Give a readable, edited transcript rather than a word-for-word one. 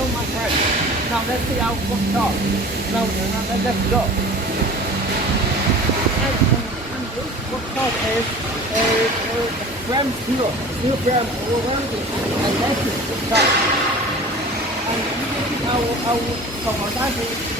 hello, my friend. Now let's see our workshop. Now let's go. And this workshop is frame steel frame overwelding and electric workshop. And our commodity